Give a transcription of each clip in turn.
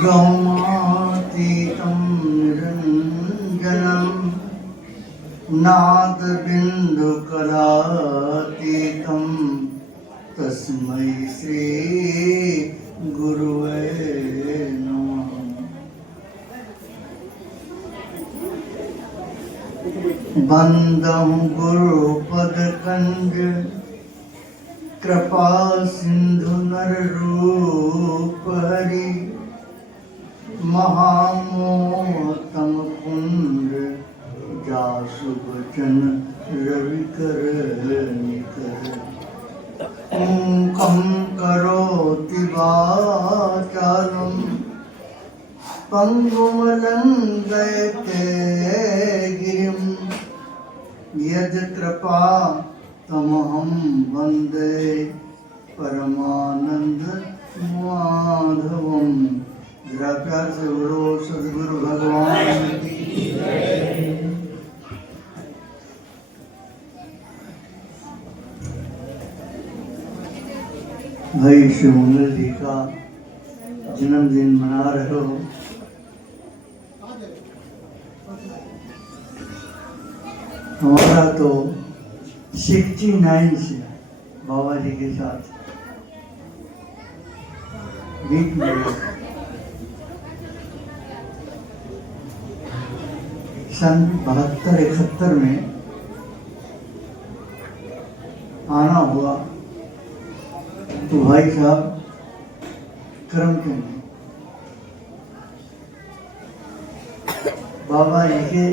गौमातीतं निरञ्जनं नादबिन्दुकलातीतं तस्मै श्री गुरुवे नमः। बंदं गुरुपदकंज कृपा सिंधु नररूप हरि महामोहतम कुंड जासु बचन रविकर निकर कम करोति वाचालं पंगुमलंघयते गिरिं यद्कृपा तमहं वन्दे परमानंद माधवं। जरा प्यार से बोलो सद्गुरु भगवान की जय। भाई शिवमंगल जी का जन्मदिन मना रहे हो। हमारा तो 69 से बाबा जी के साथ बीच में सन 72-71 में आना हुआ तो भाई साहब करमचंद बाबा जी के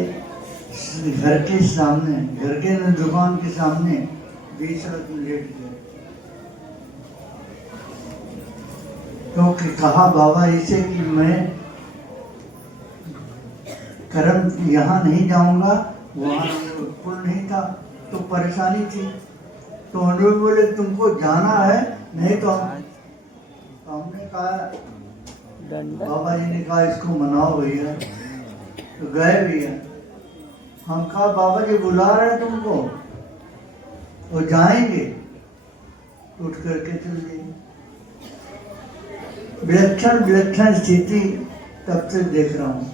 घर के सामने, घर के दुकान के सामने बीच सड़क में लेट गए। क्योंकि कहा बाबा जी से कि मैं करम यहाँ नहीं जाऊंगा, वहाँ पुल नहीं था तो परेशानी थी। तो उन्होंने बोले तुमको जाना है, नहीं तो हमने कहा बाबा जी ने कहा इसको मनाओ भैया, तो गए भैया। हम कहा बाबा जी बुला रहे हैं तुमको, वो जाएंगे, उठ करके चल दिए। विलक्षण विलक्षण स्थिति तब से देख रहा हूँ।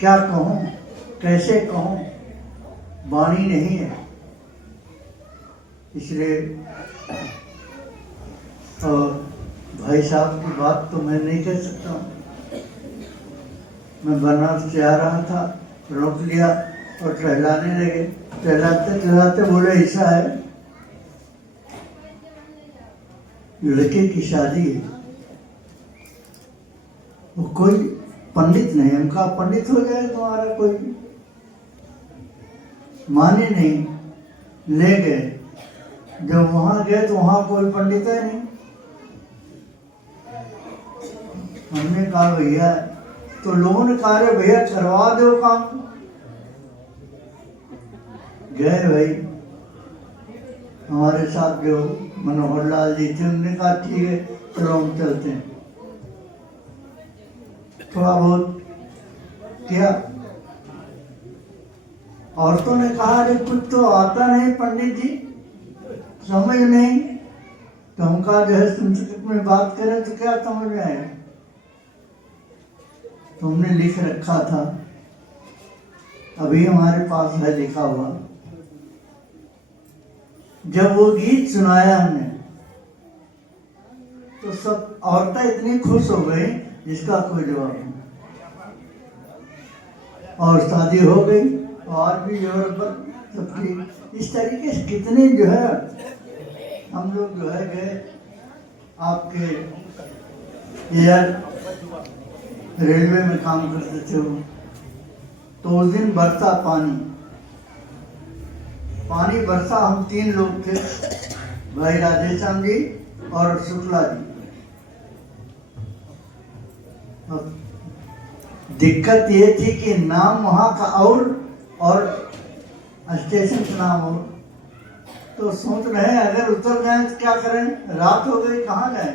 क्या कहूँ, कैसे कहूँ, वाणी नहीं है। इसलिए भाई साहब की बात तो मैं नहीं कह सकता हूँ। मैं बनारस से आ रहा था, रोक लिया और टहलाने लगे। टहलाते टहलाते बोले ऐसा है, लड़के की शादी है, वो कोई पंडित नहीं। हम कहा पंडित हो जाए तुम्हारा कोई, माने नहीं, ले गए। जब वहां गए तो वहां कोई पंडित है नहीं। हमने कहा भैया, तो लोगों ने कहा भैया करवा दो काम। गए भाई, हमारे साथ जो मनोहर लाल जी थे, उन्होंने कहा ठीक है चलो हम चलते हैं। थोड़ा बहुत किया। औरतों ने कहा अरे कुछ तो आता नहीं पंडित जी, समझ नहीं। तो हम कहा जो है संस्कृत में बात करें तो क्या समझ में आए। तुमने लिख रखा था, अभी हमारे पास है लिखा हुआ। जब वो गीत सुनाया हमने तो सब औरतें इतनी खुश हो गई जिसका कोई जवाब नहीं। और शादी हो गई और भी जोर पर सबकी। इस तरीके से कितने जो है हम लोग जो है गए आपके एयर रेलवे में काम करते थे वो। तो उस दिन बरसा पानी बरसा। हम 3 लोग थे, भाई राधेश्याम जी और शुक्ला जी। दिक्कत ये थी कि नाम वहाँ का और स्टेशन का नाम हो। तो सोच रहे हैं अगर उतर जाए तो क्या करें, रात हो गई, कहाँ जाए।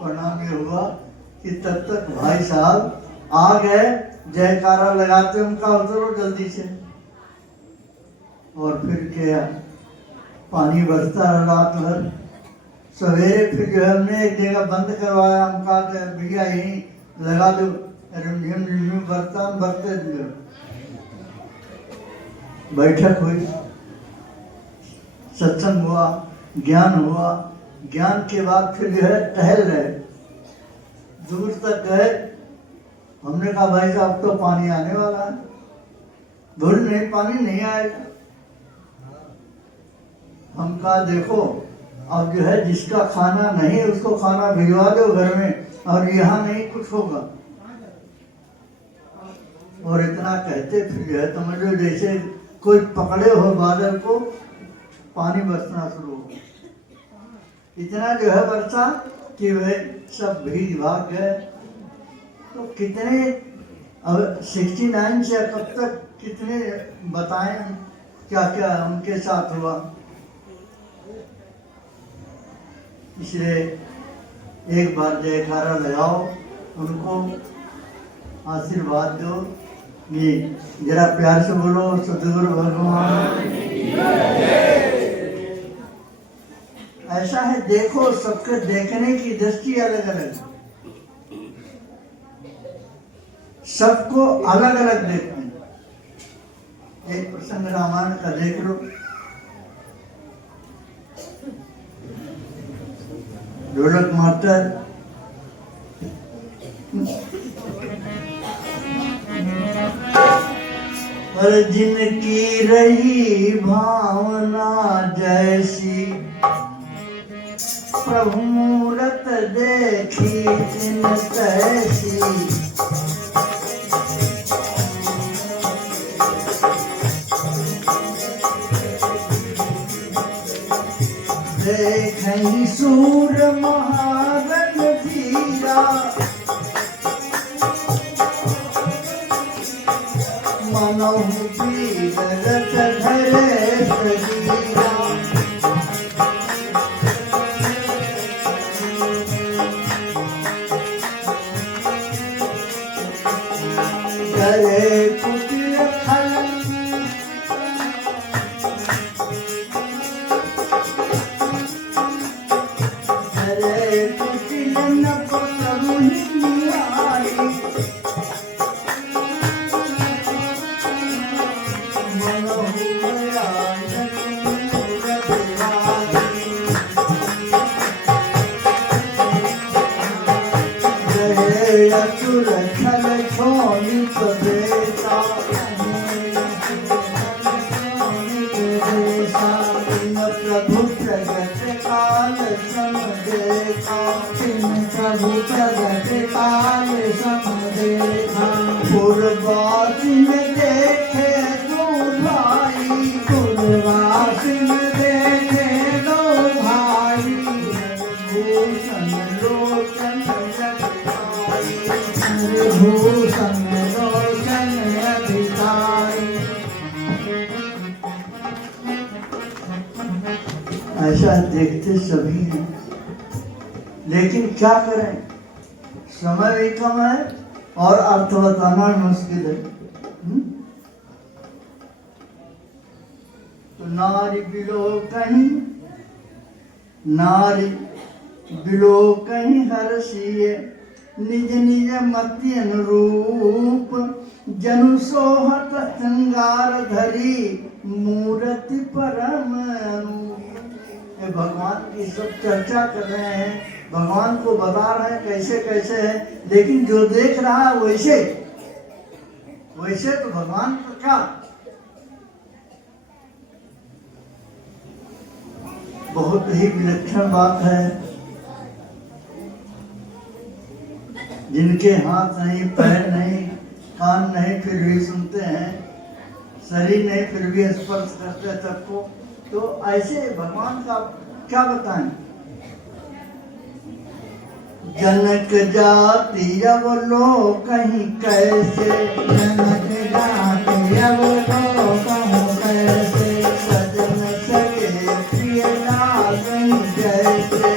परिणाम ये हुआ कि तब तक भाई साहब आ गए, जयकारा लगाते उनका उतरो जल्दी से। और फिर क्या, पानी बरसता रात भर, सवेरे फिर जो है हमने एक जगह बंद करवाया, हम कहा कि भैया यहीं लगा दो, रिमझिम रिमझिम बरता, बरते दिए। बैठक हुई, सत्संग हुआ, ज्ञान हुआ। ज्ञान के बाद फिर जो है टहल रहे, दूर तक गए। हमने कहा भाई साहब तो पानी आने वाला है। बोले नहीं, पानी नहीं आएगा। हम कहा देखो अब जो है जिसका खाना नहीं है उसको खाना भिजवा दो घर में, और यहाँ नहीं कुछ होगा। और इतना कहते फिर जो है समझो जैसे कोई पकड़े हो बादल को, पानी बरसना शुरू हो। इतना जो है बरसा कि वे सब भीग भाग गए। तो कितने अब 69 से कब तक कितने बताएं क्या क्या उनके साथ हुआ। इसलिए एक बार जयकारा लगाओ, उनको आशीर्वाद दो। ये जरा प्यार से बोलो, सतगुरु भगवान। ऐसा है, देखो सबके देखने की दृष्टि अलग अलग, सबको अलग अलग देखते हैं। एक प्रसंग रामायण का देख लो। ढोलक मास्टर पर जिनकी रही भावना जैसी, प्रभु मूरत देखी जिन तैसी। देखई सूर महारन धीरा, मनहु पीर रत धरे सजीरा। करे कुटिल खल असुर छल छोनी प्रदेशा, प्रभु प्रगट काल सम देखा। प्रभु प्रगट काल सम देखा। पूर्वासिन देखे दो भाई, पूर्वासिन देखे दो भाई। भूषण लोचन भूषण लोचन अधिकारी। ऐसा देखते सभी हैं, लेकिन क्या करें, समय भी कम है और अर्थ बताना मुश्किल है। तो नारी बिलो कहीं, नारी बिलो कहीं हर्षिए, निज निज मति अनुरूप। जनु सोहत श्रृंगार धरी, मूर्ति परम अनूप। भगवान की सब चर्चा कर रहे हैं, भगवान को बता रहे हैं कैसे कैसे है, लेकिन जो देख रहा है वैसे वैसे तो भगवान को क्या। बहुत ही विलक्षण बात है। जिनके हाथ नहीं, पैर नहीं, कान नहीं, फिर भी सुनते हैं, शरीर नहीं फिर भी स्पर्श करते हैं सबको, तो ऐसे भगवान का क्या बताएं। जनक जाति अब लोग कहीं कैसे, जनक जाति अब लोग कहीं कैसे। सजन सके प्रिय लागन जैसे,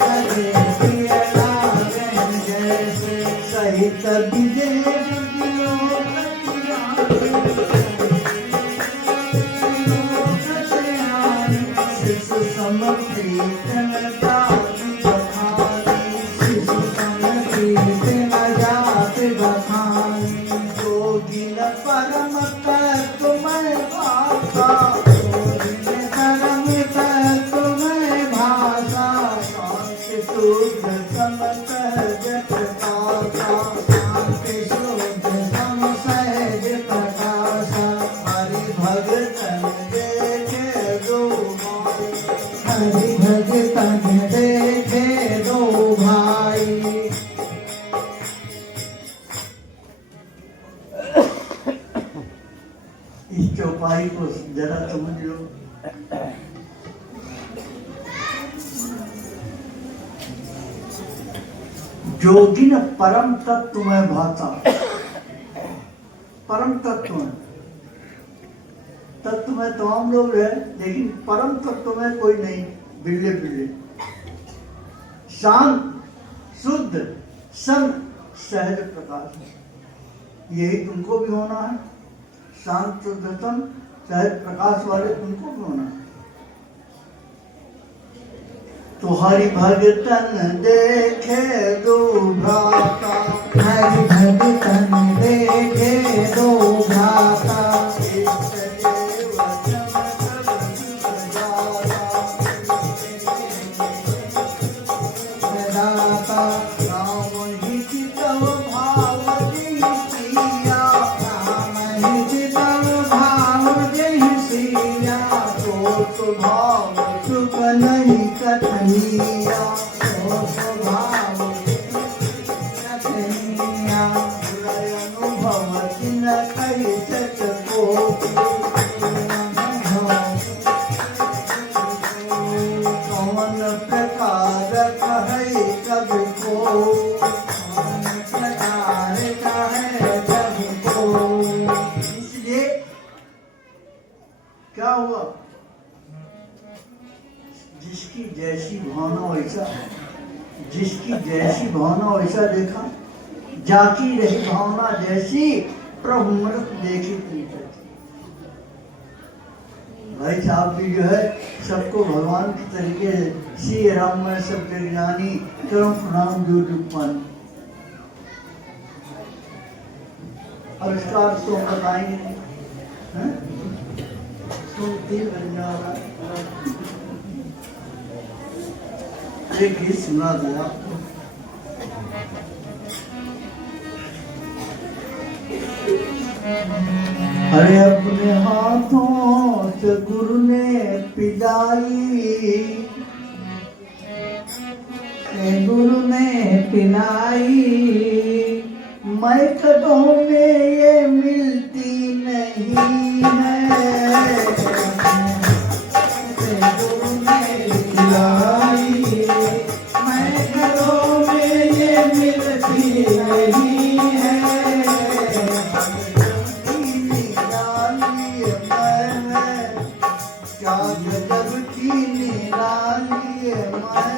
सके प्रिय लागन जैसे। सहित विजय समप्रीतन जाति बखानी, शिशु सम कीर्त न जाति बखानी, जोगी न परम तत्व में भाषा, जोगी न परम तत्व में भाषा, शांति शुद्ध सम सहज प्रकाशा, शांति शुद्ध सम सहज प्रकाशा, हरि भगतन देखे दो भाई, हरि भगतन देखे दो भाई। इस चौपाई को जरा समझ लो। जोगिन परम तत्व में भाता, परम तत्व में, तत्व में तमाम लोग हैं लेकिन परम तत्व में कोई नहीं, बिल्ले बिल्ले। शांत शुद्ध सम सहज प्रकाश, यही तुमको भी होना है। शांत शुद्धतम सहज प्रकाश वाले तुमको भी होना है। तो हरि भगतन देखे दो भ्राता, हरि भगतन देखे दो भ्राता, राम ही चितव भाव जिया, राम ही चितव भाव जिया, तो भाव सुख नहीं कथनिया, तो भाव कथनिया, अनुभव जिन कही सको, कौन प्रकार कहे कब को, कौन प्रकार कहे कब को। इसलिए क्या हुआ, जिसकी जैसी भावना वैसा, जिसकी जैसी भावना वैसा देखा, जाकी रही भावना जैसी प्रभु मृत देखी तुम करती। भाई साहब भी जो है सबको भगवान के तरीके श्री राम में सब ज्ञानी करो प्रणाम जो पानी। अब इसका अर्थ तो बताएंगे नहीं, सुनती बन जा रहा है। एक गीत सुना दिया आपको। अरे अपने हाथों से गुरु ने पिलाई, गुरु ने पिलाई, मैं कदों में ये मिलती नहीं है, गुरु ने पिलाई, मैं कदों में ये मिलती नहीं है, क्या गजब की निराली मैं,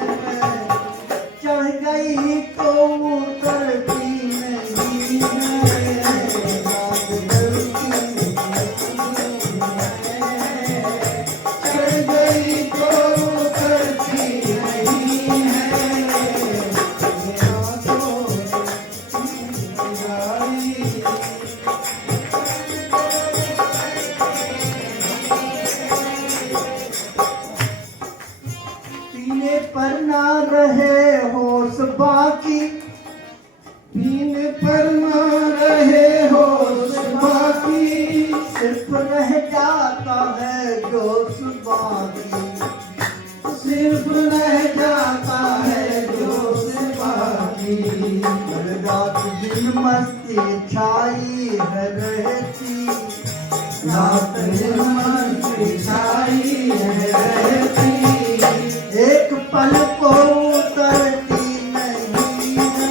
चढ़ गई तो उतरती नहीं है, चढ़ गई तो उतरती नहीं है, पीने पर ना रहे होश बाकी, पीने पर ना रहे होश बाकी, सिर्फ रह जाता है जोश बाकी, सिर्फ रह जाता है जोश बाकी, रात दिन मस्ती छाई है रहती, रात दिन मस्ती छाई है रहती, एक पल को उतरती नहीं है,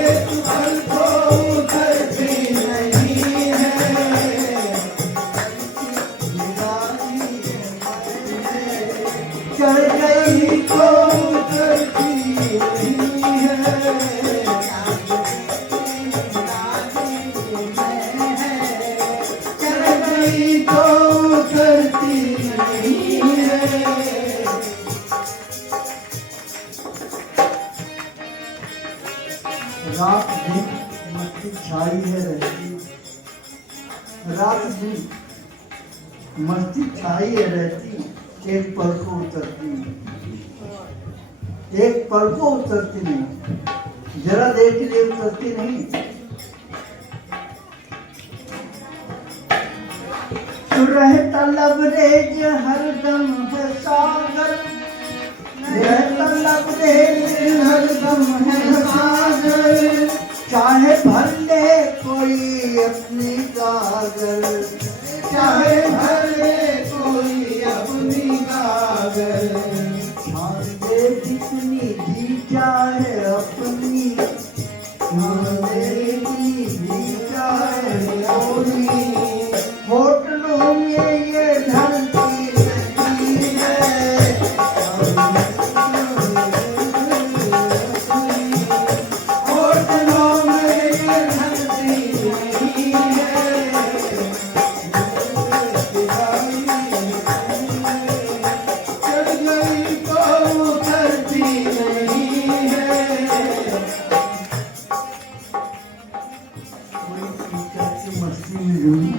एक पल को उतरती नहीं है, चढ़ गई तो उतरती नहीं है, चढ़ गई तो रात दिन मस्ती छाई है रहती, रात दिन मस्ती छाई है रहती, एक पल को उतरती नहीं, एक पल को उतरती नहीं, जरा देर के लिए उतरती नहीं। रहता लबरेज हरदम है सागर, रहता लबरेज हरदम है सागर, चाहे भर ले कोई अपनी गागर, चाहे भर ले कोई अपनी गागर, मान ले जितनी जी चाहे अपनी, मान ले जितनी जी चाहे अपनी, होटलों में ये ढलती नहीं है, होटलों में ये ढलती नहीं है, चढ़ गई तो उतरती नहीं है। कोई पी करके मस्ती में झूमे,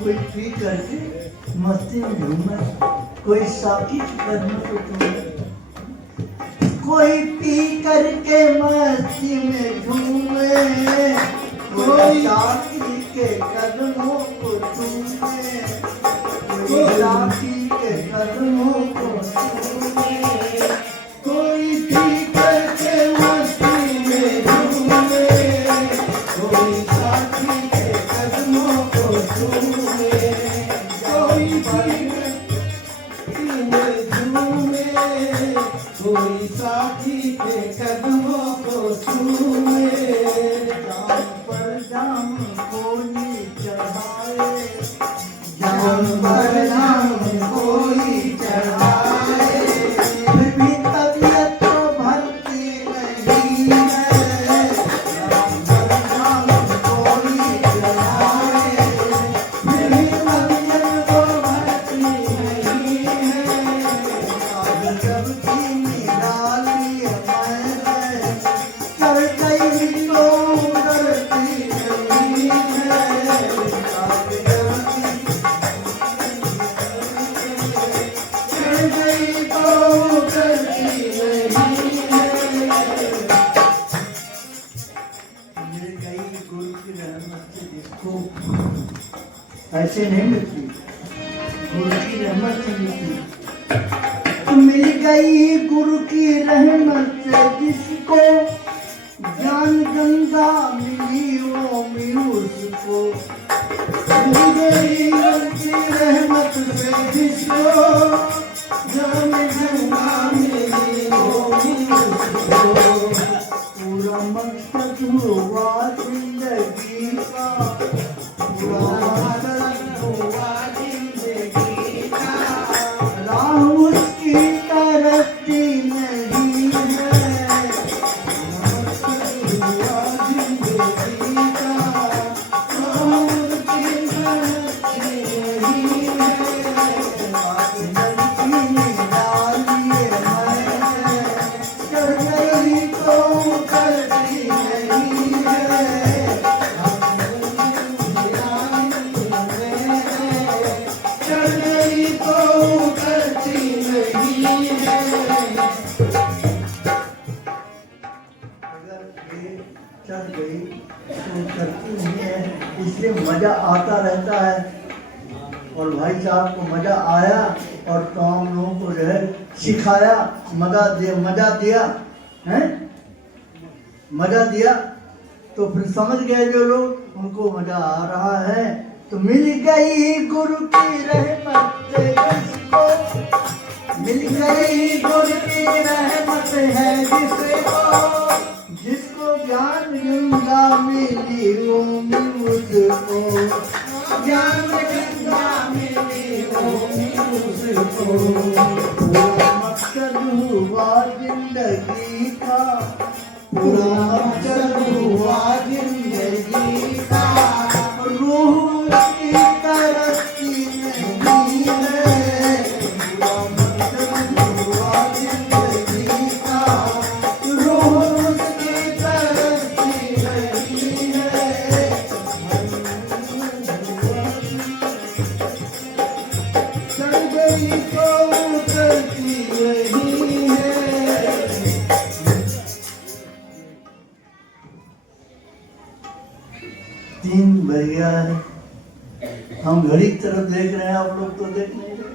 कोई पी करके मस्ती में झूमे, कोई साथी कदम को चूमे, कोई पी करके मस्ती में झूमे, कोई साथी के कदमों को चूमे, कोई साथी के कदमों को चूमे, कोई पी करके मस्ती में झूमे, कोई साथी के कदमों को चूमे, कोई पी में झूमे, कोई साथी के कदमों को चूमे, जाम पर जाम कोई चढ़ाए, जाम पर जाम कोई चढ़ाए, फिर भी तबीयत तो भरती नहीं है, जाम पर जाम कोई चढ़ाए, फिर भी तबीयत तो भरती नहीं है, जब की निराली मैं कर गई तो डरती नहीं है, कर गई तो डरती नहीं है। मिल गई गुरु की रहमत से जिसको, ऐसे नहीं मिलती, गुरु की रहमत से मिलती, मिल गई गुरु की रहमत से जिसको, ज्ञान गंगा मिली वो मिली उसको, मिल गई गुरु की रहमत से जिसको, ज्ञान गंगा मिली वो मिली उसको, पूरा मकसद हुआ जिंदगी का, पूरा मकसद हुआ जिंदगी का, राह उसकी तरफती नहीं है, मकसद हुआ जिंदगी का, राह उसकी तरफती नहीं है, लड़की निराली मैं चढ़ गई तो करती नहीं है, चढ़ गई तो करती नहीं है। अगर ये चढ़ गई तो करती नहीं है, इसलिए मजा आता रहता है। और भाई साहब को मजा आया और तो हम लोगों को जो है सिखाया, मजा दिया हैं, मजा दिया, तो फिर समझ गए जो लोग, उनको मजा आ रहा है। तो मिल गई गुरु की रहमत से जिसको, मिल गई गुरु की रहमत है जिसको, जिसको ज्ञान गंगा मिली वो मिली उसको, ज्ञान गंगा मिली वो मिली उसको, पूरा मकसद हुआ जिंदगी का, पूरा मकसद हुआ जिंदगी का, रूह की तरक्की नहीं है, पूरा मकसद हुआ जिंदगी का, रूह की को उतरती रही है। तीन भैया है, हम घड़ी की तरफ देख रहे हैं, आप लोग तो देख नहीं रहे।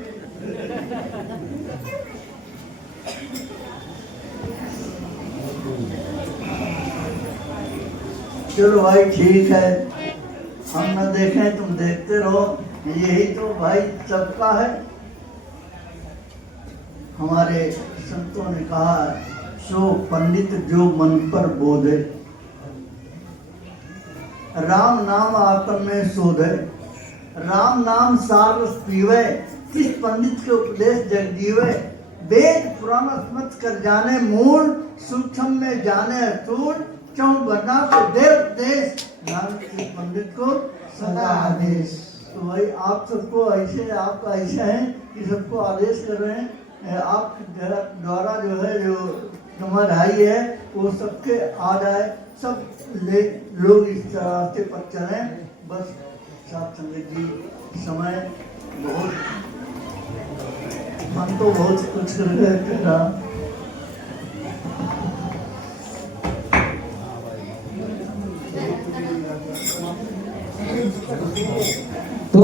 चलो भाई ठीक है, हम न देखें तुम देखते रहो, यही तो भाई सबका है। हमारे संतों ने कहा सो पंडित जो मन पर बोधे, राम नाम आपन में शोधे, राम नाम सार रस पीवे, किस पंडित के उपदेश जग जीवे, वेद पुराण स्मृत कर जाने मूल, सूक्ष्म में जाने अर्थूल, चौं वर्णा को देव देश, नानक के पंडित को सदा आदेश। तो भाई आप सबको ऐसे, आपका ऐसा है कि सबको आदेश कर रहे हैं, आप द्वारा जो है जो ढाई है वो सबके आ जाए, सब लोग इस रास्ते पर चलें। बस साथ संगत जी, समय बहुत, मन तो बहुत कुछ कर रहा। तू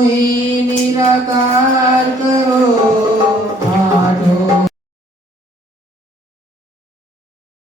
ही निराकार करो